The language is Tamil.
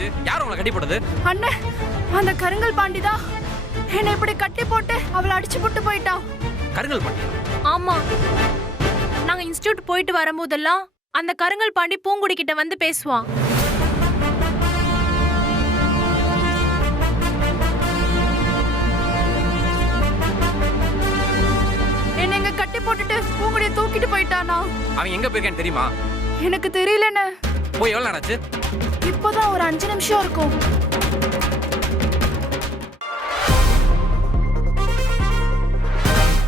என்னாச்சு? யார் உங்களை கட்டி போட்டது? அண்ணே, அந்த கருங்கல் பாண்டி தான் என்னை இப்படி கட்டி போட்டு அவளை அடிச்சு போட்டு போயிட்டான். கருங்கல் பாண்டி? ஆமா, நாங்க இன்ஸ்டிடியூட் போயிட்டு வரும்போதெல்லாம் அந்த கருங்கல் பாண்டி பூங்குடி கிட்ட வந்து பேசுவான். என்னை இங்க கட்டி போட்டுட்டு பூங்குடியை தூக்கிட்டு போயிட்டானா? அவன் எங்க போயிருக்கான்னு தெரியுமா? எனக்கு தெரியலண்ணே. போய் எவ்வளவு நேரம் ஆச்சு? இப்போதான் ஒரு 5 நிமிஷம் இருக்கும்.